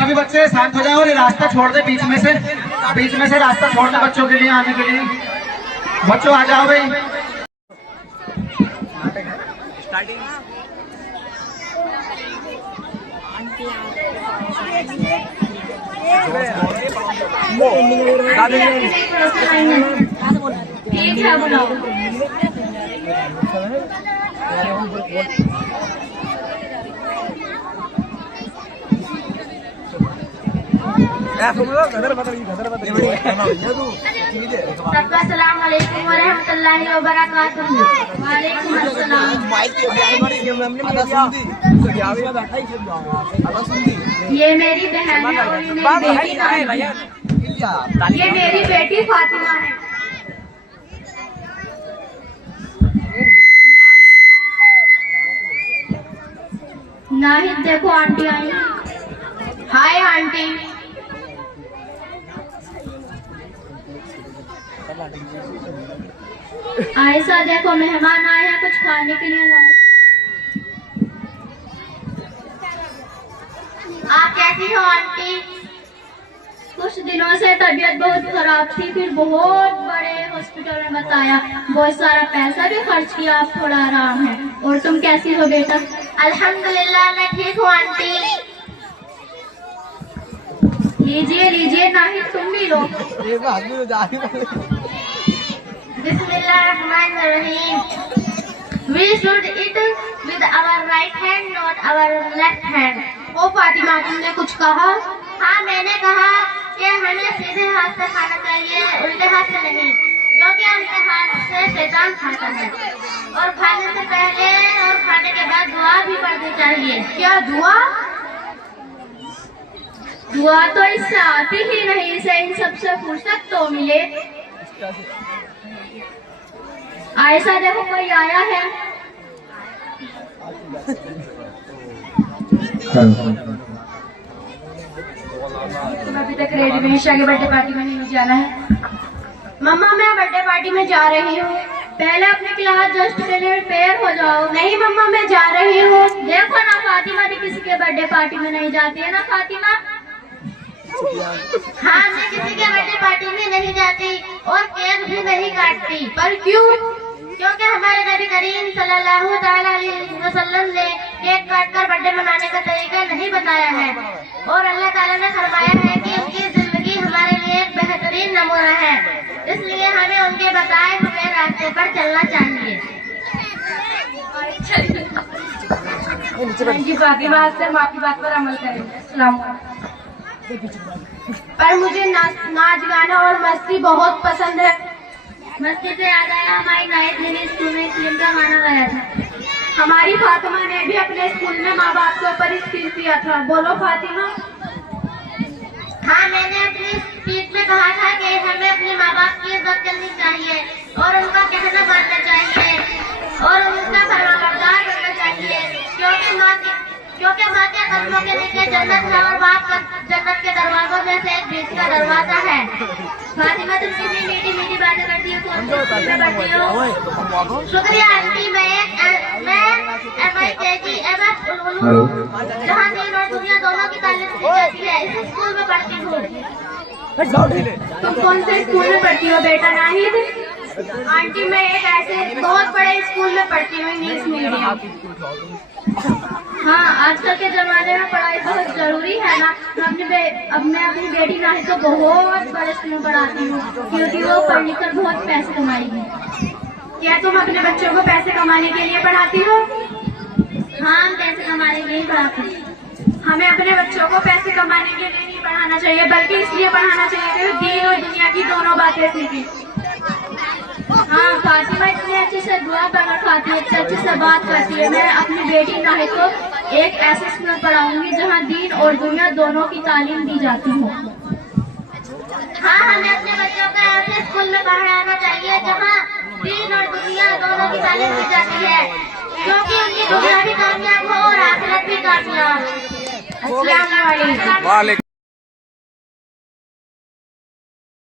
सभी बच्चे शांत हो जाए और ये रास्ता छोड़ दे, बीच में से रास्ता छोड़ दे बच्चों के लिए आने के लिए। बच्चों आ जाओ भाई। ठीक है बुलाओ। अस्सलामुअलैकुम वरहमतुल्लाहि वबरकातुहू। वालेकुम अस्सलाम। ये मेरी बहन है और ये मेरी बेटी फातिमा है। नाहिद देखो आंटी आई है। Hi aunty. आयशा देखो मेहमान आए हैं, कुछ खाने के लिए लाओ। आप कैसी हो आंटी? कुछ दिनों से तबीयत बहुत खराब थी, फिर बहुत बड़े हॉस्पिटल में बताया, बहुत सारा पैसा भी खर्च किया, आप थोड़ा आराम है। और तुम कैसी हो बेटा? अल्हम्दुलिल्लाह मैं ठीक हूँ आंटी। लीजिए नाहिद तुम भी लो। बिस्मिल्लाहिर्रहमानिर्रहीम। We should eat with our right hand, not our left hand. ओ फातिमा तुमने कुछ कहा? हाँ मैंने कहा कि हमें सीधे हाथ से खाना चाहिए, उल्टे हाथ से नहीं, क्योंकि उल्टे हाथ से शैतान खाता है। और खाने से पहले और खाने के बाद दुआ भी पढ़नी चाहिए। क्या दुआ? दुआ तो इससे आती ही नहीं, इसे इन सबसे फुर्सत तो मिले। आयशा देखो कोई आया है। तुम अभी तक रेडी नहीं, ईशा की बर्थडे पार्टी में नहीं जाना है? मम्मा मैं बर्थडे पार्टी में जा रही हूँ। पहले अपनी क्लास जस्ट के लिए प्रिपेयर हो जाओ। नहीं मम्मा मैं जा रही हूँ। देखो ना फातिमा भी किसी के बर्थडे पार्टी में नहीं जाती है ना फातिमा? हाँ मैं किसी के बर्थडे पार्टी में नहीं जाती और केक भी नहीं काटती। पर क्यों? क्योंकि हमारे नबी करीम सल्लल्लाहु अलैहि वसल्लम ने केक काटकर बर्थडे मनाने का तरीका नहीं बताया है, और अल्लाह ताला ने फरमाया है कि उनकी जिंदगी हमारे लिए एक बेहतरीन नमूना है, इसलिए हमें उनके बताए हुए रास्ते पर चलना चाहिए। फातिमा से माँ की बात पर अमल करेंगे। पर मुझे नाच गाना और मस्ती बहुत पसंद है। मस्ती से याद आया, हमारी नाइट ने स्कूल में फिल्म का गाना गाया था। हमारी फातिमा ने भी अपने स्कूल में माँ बाप के ऊपर स्पीच दिया था। बोलो फातिमा। हाँ मैंने अपनी स्पीच में कहा था कि हमें अपने माँ बाप की इज्जत करनी चाहिए और उनका कहना मानना चाहिए और उनका फरमाबरदार करना चाहिए, क्योंकि माँ के कदमों के नीचे जन्नत है और बाप का जन्नत के दरवाजों में से एक बीच का दरवाजा है। फातिमा तुम कितनी मीठी मीठी बातें करती हो, शुक्रिया आंटी। मैं MIKG जहाँ दीन और दुनिया दोनों की तालीम दी जाती है, इस स्कूल में पढ़ती हूँ। तुम कौन से स्कूल में पढ़ती हो बेटा नाहिद? आंटी मैं एक ऐसे बहुत बड़े स्कूल में पढ़ती हूँ, इंग्लिश मीडियम। हाँ आजकल के जमाने में पढ़ाई बहुत जरूरी है ना। अब मैं अपनी बेटी नाहिद को बहुत बड़े स्कूल में पढ़ाती हूँ, क्योंकि वो पढ़ लिख कर बहुत पैसे कमाएगी। क्या तुम अपने बच्चों को पैसे कमाने के लिए पढ़ाती हो? हाँ हम पैसे कमाने के लिए पढ़ाते हैं। हमें अपने बच्चों को पैसे कमाने के लिए नहीं पढ़ाना चाहिए, बल्कि इसलिए पढ़ाना चाहिए कि दीन और दुनिया की दोनों बातें सीखें। हाँ फातिमा इतने अच्छे से दुआ करना खाती है, अच्छे से बात करती है। मैं अपनी बेटी नाहिद को एक ऐसे स्कूल पढ़ाऊंगी जहाँ दीन और दुनिया दोनों की तालीम दी जाती हो। हाँ हमें अपने बच्चों को ऐसे स्कूल में पढ़ाना चाहिए जहाँ दीन और दुनिया दोनों की तालीम दी जाती है, क्योंकि उनकी दुनिया भी कामयाब हो और आखिरत भी कामयाब। अस्सलाम वालेकुम।